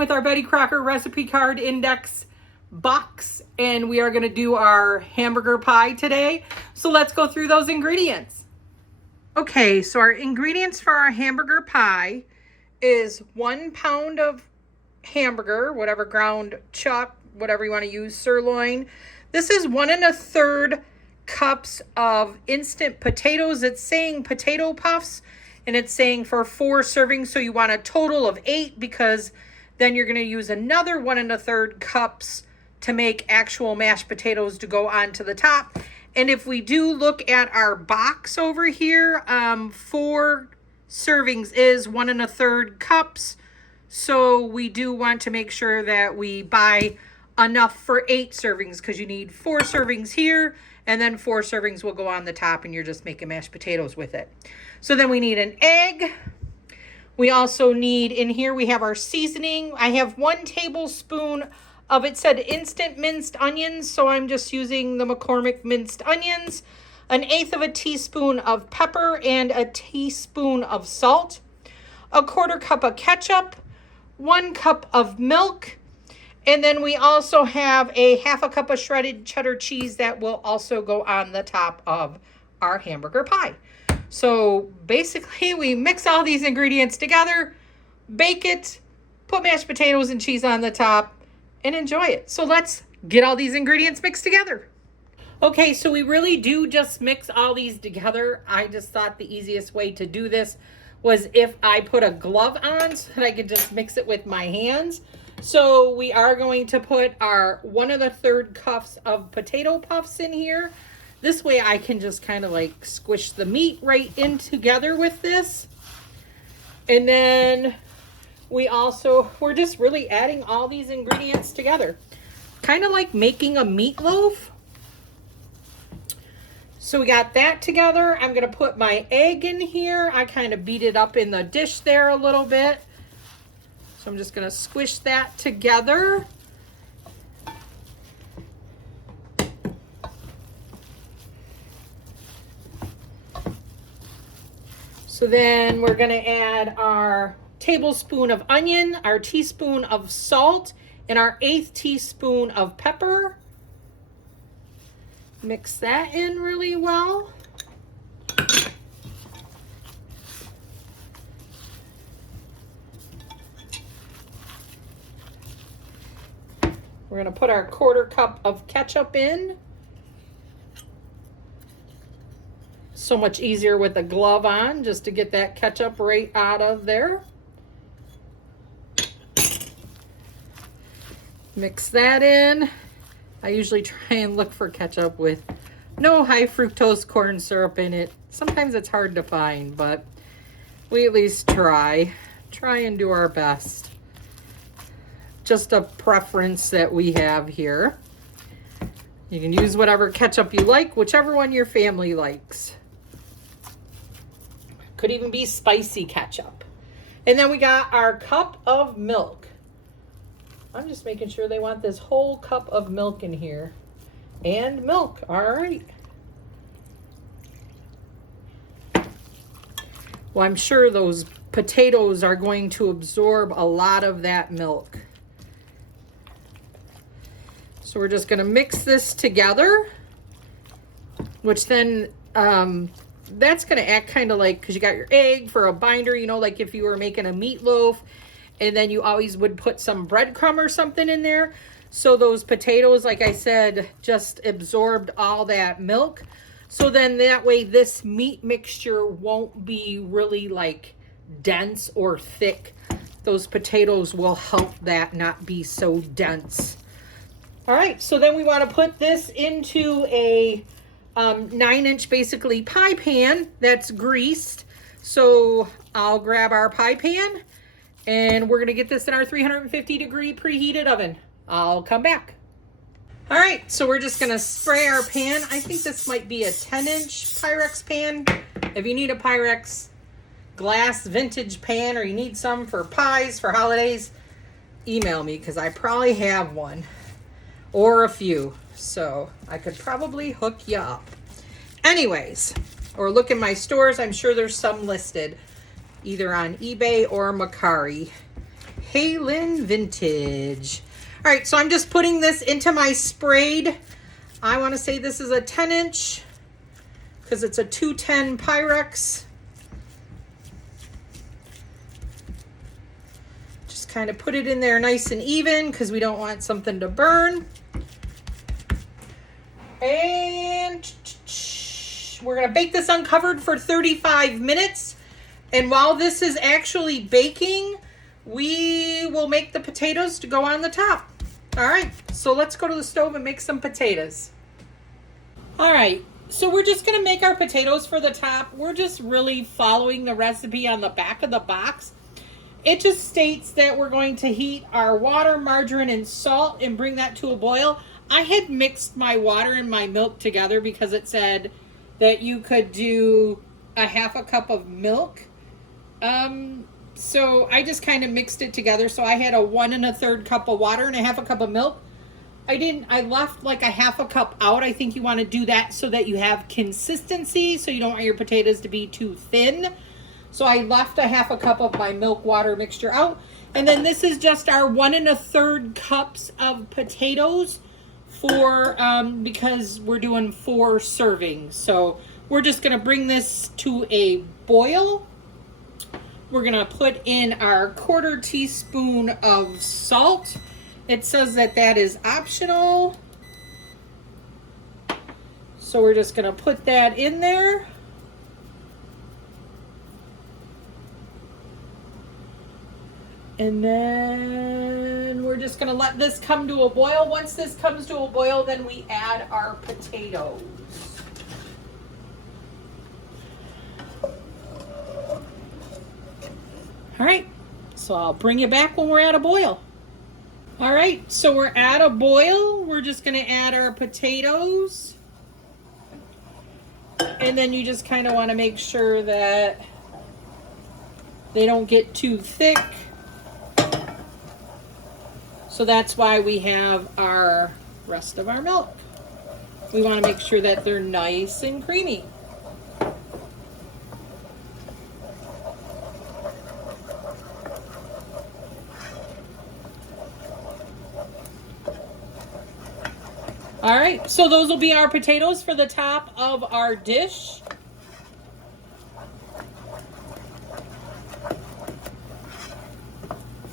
with our Betty Crocker Recipe Card Index box, and we are going to do our hamburger pie today. So let's go through those ingredients. Okay, so our ingredients for our hamburger pie is 1 pound of hamburger, whatever ground chuck, whatever you want to use, sirloin. This is 1 1/3 cups of instant potatoes. It's saying potato puffs, and it's saying for 4 servings, so you want a total of 8, because then you're going to use another 1 1/3 cups to make actual mashed potatoes to go onto the top. And if we do look at our box over here, 4 servings is 1 1/3 cups. So we do want to make sure that we buy enough for 8 servings, because you need 4 servings here, and then 4 servings will go on the top, and you're just making mashed potatoes with it. So then we need an egg. We also need, in here, we have our seasoning. I have 1 tablespoon of, it said instant minced onions, so I'm just using the McCormick minced onions, 1/8 teaspoon of pepper, and a teaspoon of salt, 1/4 cup of ketchup, 1 cup of milk, and then we also have a 1/2 cup of shredded cheddar cheese that will also go on the top of our hamburger pie. So basically we mix all these ingredients together, bake it, put mashed potatoes and cheese on the top, and enjoy it. So let's get all these ingredients mixed together. Okay, so we really do just mix all these together. I just thought the easiest way to do this was if I put a glove on, so that I could just mix it with my hands. So we are going to put our 1 1/3 cups of potato puffs in here. This way I can just kind of like squish the meat right in together with this. And then we're just really adding all these ingredients together. Kind of like making a meatloaf. So we got that together. I'm going to put my egg in here. I kind of beat it up in the dish there a little bit. So I'm just going to squish that together. So then we're going to add our tablespoon of onion, our teaspoon of salt, and our 1/8 teaspoon of pepper. Mix that in really well. We're going to put our 1/4 cup of ketchup in. So much easier with the glove on, just to get that ketchup right out of there. Mix that in. I usually try and look for ketchup with no high fructose corn syrup in it. Sometimes it's hard to find, but we at least try and do our best. Just a preference that we have here. You can use whatever ketchup you like, whichever one your family likes. Could even be spicy ketchup. And then we got our cup of milk. I'm just making sure they want this whole cup of milk in here. And milk, all right. Well, I'm sure those potatoes are going to absorb a lot of that milk. So we're just gonna mix this together, which then, that's gonna act kind of like, because you got your egg for a binder, you know, like if you were making a meatloaf, and then you always would put some breadcrumb or something in there. So those potatoes, like I said, just absorbed all that milk. So then that way this meat mixture won't be really like dense or thick. Those potatoes will help that not be so dense. All right, so then we want to put this into a 9-inch basically pie pan that's greased. So I'll grab our pie pan, and we're going to get this in our 350-degree preheated oven. I'll come back. All right, so we're just going to spray our pan. I think this might be a 10-inch Pyrex pan. If you need a Pyrex glass vintage pan, or you need some for pies for holidays, email me, because I probably have one or a few. So I could probably hook you up. Anyways, or look in my stores. I'm sure there's some listed either on eBay or Mercari. Palin Vintage. All right, so I'm just putting this into my sprayed. I want to say this is a 10-inch because it's a 210 Pyrex. Just kind of put it in there nice and even because we don't want something to burn. And we're going to bake this uncovered for 35 minutes. And while this is actually baking, we will make the potatoes to go on the top. All right, so let's go to the stove and make some potatoes. All right, so we're just going to make our potatoes for the top. We're just really following the recipe on the back of the box. It just states that we're going to heat our water, margarine, and salt and bring that to a boil. I had mixed my water and my milk together because it said that you could do a half a cup of milk. So I just kind of mixed it together. So I had a 1 1/3 cup of water and a half a cup of milk. I left like a half a cup out. I think you want to do that so that you have consistency, so you don't want your potatoes to be too thin. So I left a half a cup of my milk water mixture out. And then this is just our 1 1/3 cups of potatoes for, because we're doing 4 servings. So we're just going to bring this to a boil. We're going to put in our 1/4 teaspoon of salt. It says that that is optional. So we're just going to put that in there. And then we're just going to let this come to a boil. Once this comes to a boil, then we add our potatoes. All right, so I'll bring you back when we're at a boil. All right, so we're at a boil. We're just going to add our potatoes. And then you just kind of want to make sure that they don't get too thick. So that's why we have our rest of our milk. We want to make sure that they're nice and creamy. All right, so those will be our potatoes for the top of our dish.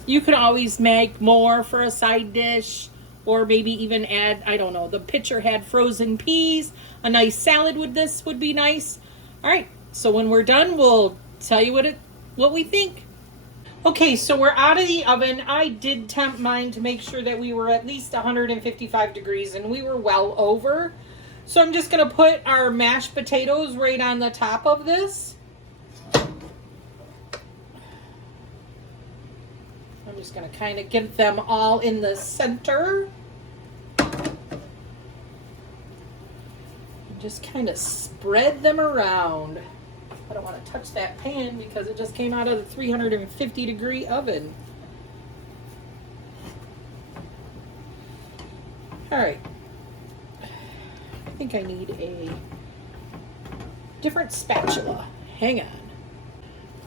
You could always make more for a side dish, or maybe even add, I don't know, the pitcher had frozen peas. A nice salad with this would be nice. All right, so when we're done, we'll tell you what we think. Okay, so we're out of the oven. I did temp mine to make sure that we were at least 155 degrees, and we were well over. So I'm just gonna put our mashed potatoes right on the top of this. I'm just going to kind of get them all in the center. Just kind of spread them around. I don't want to touch that pan because it just came out of the 350 degree oven. All right. I think I need a different spatula. Hang on.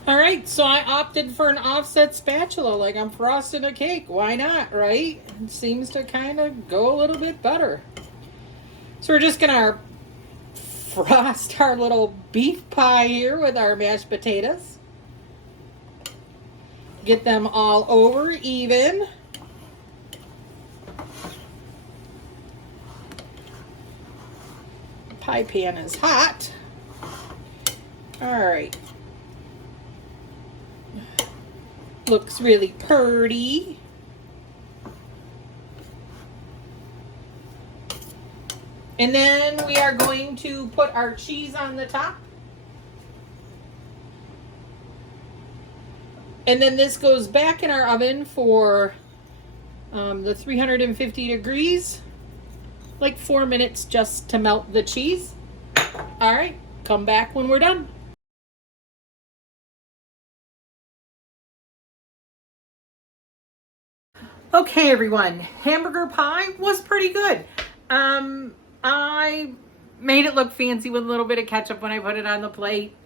All right, so I opted for an offset spatula, like I'm frosting a cake. Why not, right? It seems to kind of go a little bit better. So we're just gonna frost our little beef pie here with our mashed potatoes. Get them all over even. The pie pan is hot. All right. Looks really pretty. And then we are going to put our cheese on the top. And then this goes back in our oven for the 350 degrees, like 4 minutes just to melt the cheese. All right, come back when we're done. Okay, everyone, hamburger pie was pretty good. I made it look fancy with a little bit of ketchup when I put it on the plate.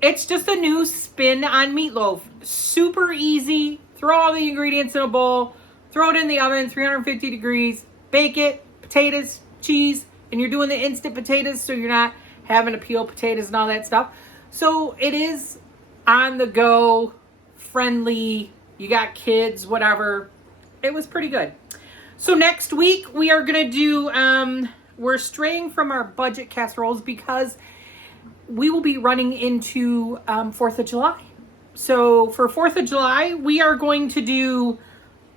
It's just a new spin on meatloaf. Super easy, throw all the ingredients in a bowl, throw it in the oven, 350 degrees, bake it, potatoes, cheese, and you're doing the instant potatoes, so you're not having to peel potatoes and all that stuff. So it is on the go, friendly, you got kids, whatever. It was pretty good. So next week we are gonna do, we're straying from our budget casseroles because we will be running into 4th of July. So for 4th of July, we are going to do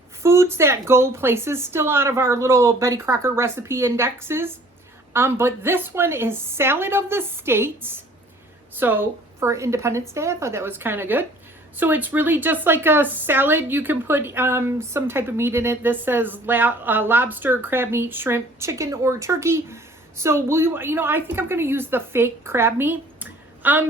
foods that go places, still out of our little Betty Crocker recipe indexes. But this one is Salad of the States. So for Independence Day, I thought that was kind of good. So it's really just like a salad. You can put some type of meat in it. This says lobster, crab meat, shrimp, chicken, or turkey. So I think I'm going to use the fake crab meat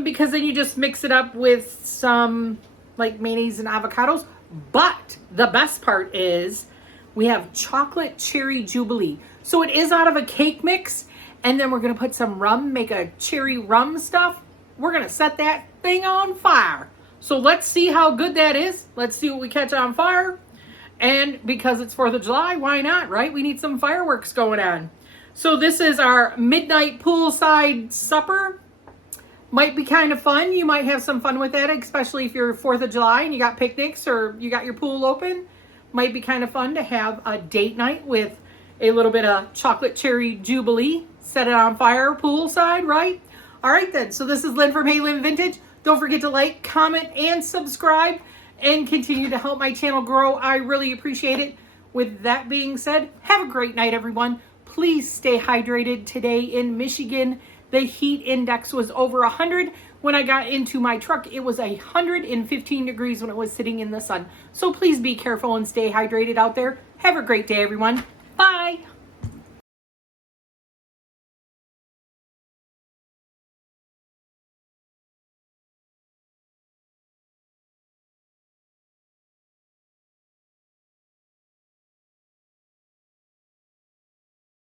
because then you just mix it up with some like mayonnaise and avocados. But the best part is we have Chocolate Cherry Jubilee. So it is out of a cake mix. And then we're going to put some rum, make a cherry rum stuff. We're going to set that thing on fire. So let's see how good that is. Let's see what we catch on fire. And because it's 4th of July, why not, right? We need some fireworks going on. So this is our Midnight Poolside Supper. Might be kind of fun. You might have some fun with that, especially if you're 4th of July and you got picnics or you got your pool open. Might be kind of fun to have a date night with a little bit of Chocolate Cherry Jubilee. Set it on fire poolside, right? All right then. So this is Lynn from Hey Lynn Vintage. Don't forget to like, comment, and subscribe and continue to help my channel grow. I really appreciate it. With that being said, have a great night, everyone. Please stay hydrated. Today in Michigan, the heat index was over 100. When I got into my truck, it was 115 degrees when it was sitting in the sun. So please be careful and stay hydrated out there. Have a great day, everyone. Bye.